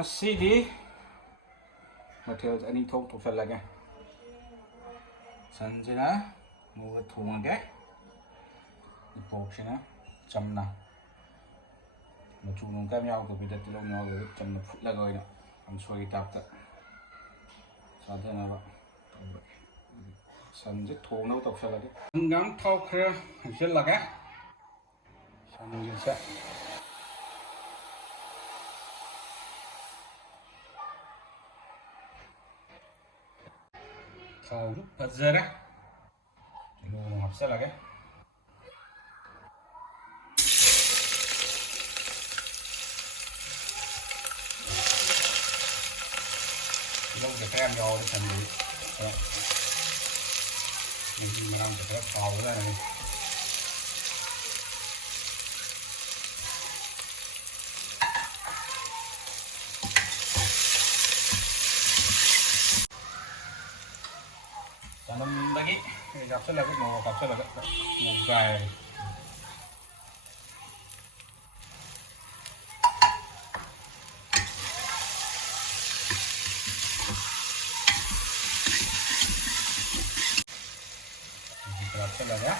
ngasidi mathel ani thok thoksalage sanjina muga thongage porksina chamna machu nung kam yaw to bida tilong yaw to chamna phutlaga oina kansoi tapta sadhana ba sanje thongna toksalage hangam thau khra jelaga sanjisa thau pazara no hapsalage lúc cái em rồi thành gì mình làm cái rất phào ra này tanam lagi gặp sẽ là cái màu gặp sẽ là cái màu dài sẽ là nhé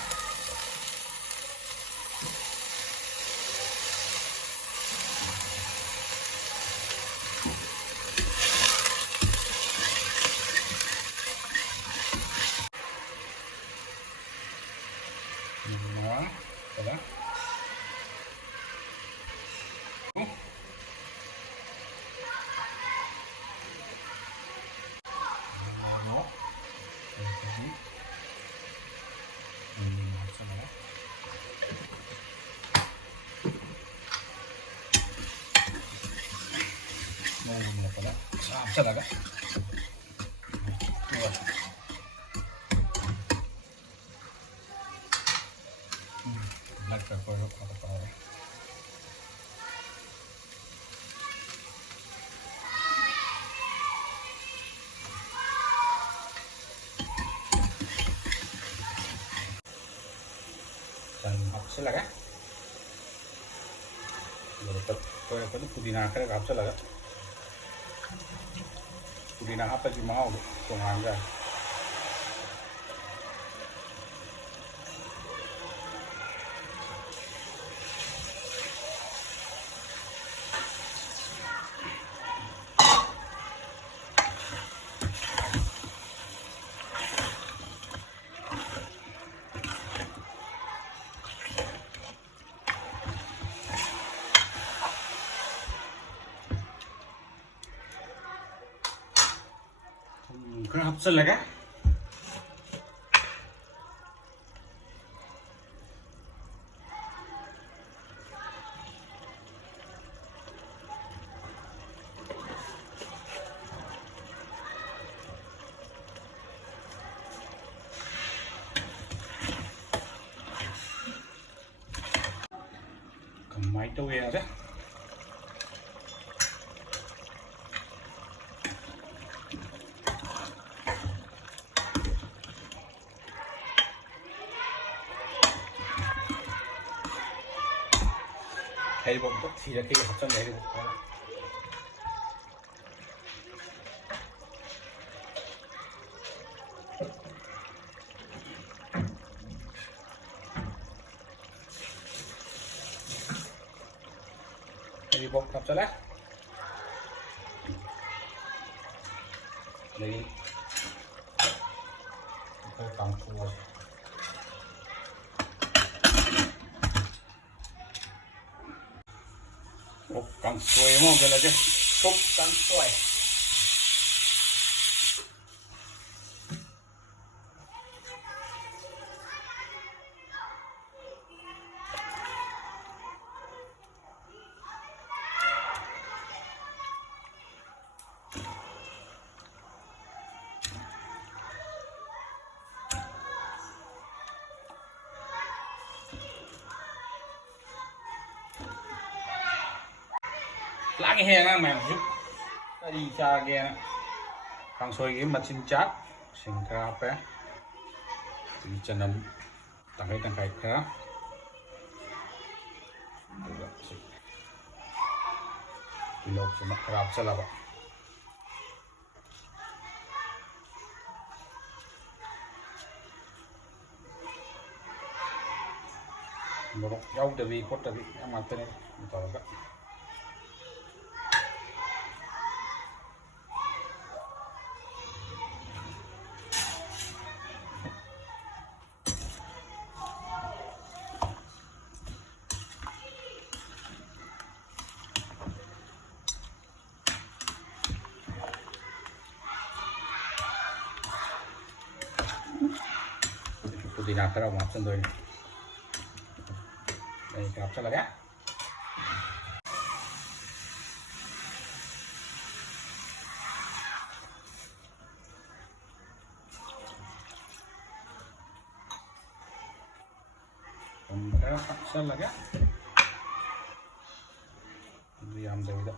nó rồi đó sẽ là cái dan hapsalaga tetap apa pudina kira hapsalaga pudina apa sih mau songanga kena hapsalaga kamay to ya deh 해리복도 이렇게 합천 해리복 해리복 합쳐라 lấy cái càng cua càng xuôi mà cái là cái xúc càng xuôi lagi hena men giúp đi cha kia càng xôi cái mặt xin chát xin cà phê đi chân nấm tăng cái khác ꯇꯤꯜꯍꯧꯁꯤꯃ ꯈꯔ ꯍꯥꯞꯆꯜꯂꯕ ꯃꯣꯔꯣꯛ ꯌꯥꯎꯗꯕꯤ ꯈꯣꯠꯇꯕꯤ ꯌꯥꯝ ꯉꯥꯛꯇꯅꯦ ꯇꯧꯔꯒ पुदीना खरा हाप्चंदोइने हाप्चलगे खरा हाप्चलगे यामदबिदा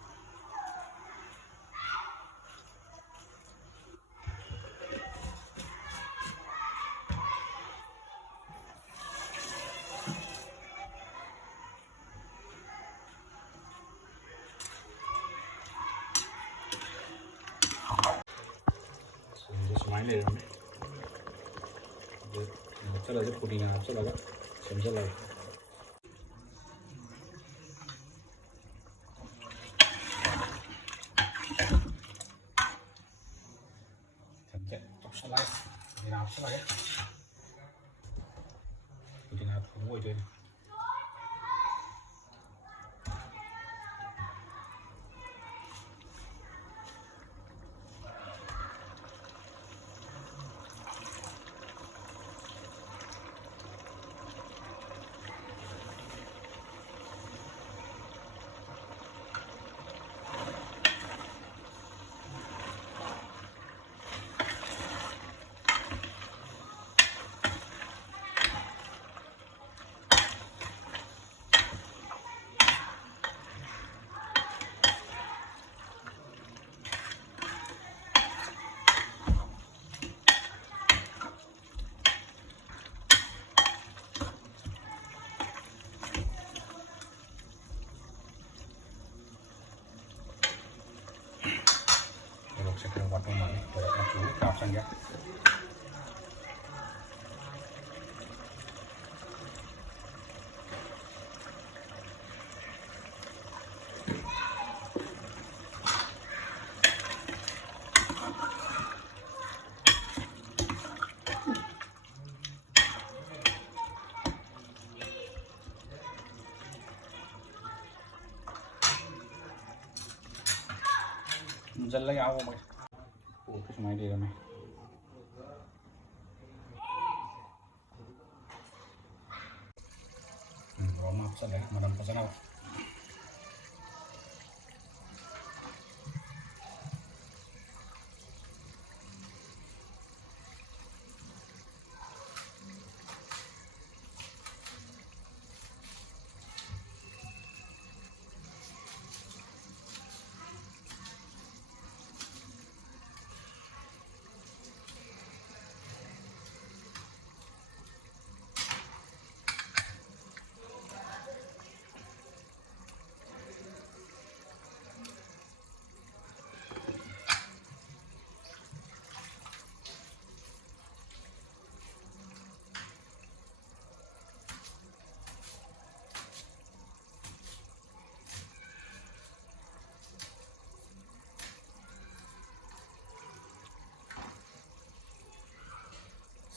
सुमाइन लेरमे हाप्चलगे पुदीना हाप्चलगे सेमजलगे हाप्चलगे पुदीना थोंबोइदोइने Saya buat rumah ini, banyak macam kawasan ya. Dân lấy áo không? Ủa cái máy đi rồi mày. Warm up saja, madam pesan apa?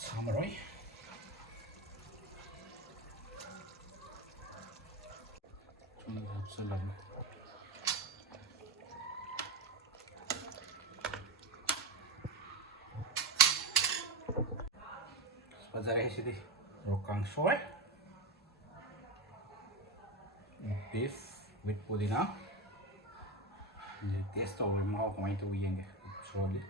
Samurai. Salam. Sebenarnya sih rokang soy, beef with pudina. Jadi taste orang mau kau itu yang slowly.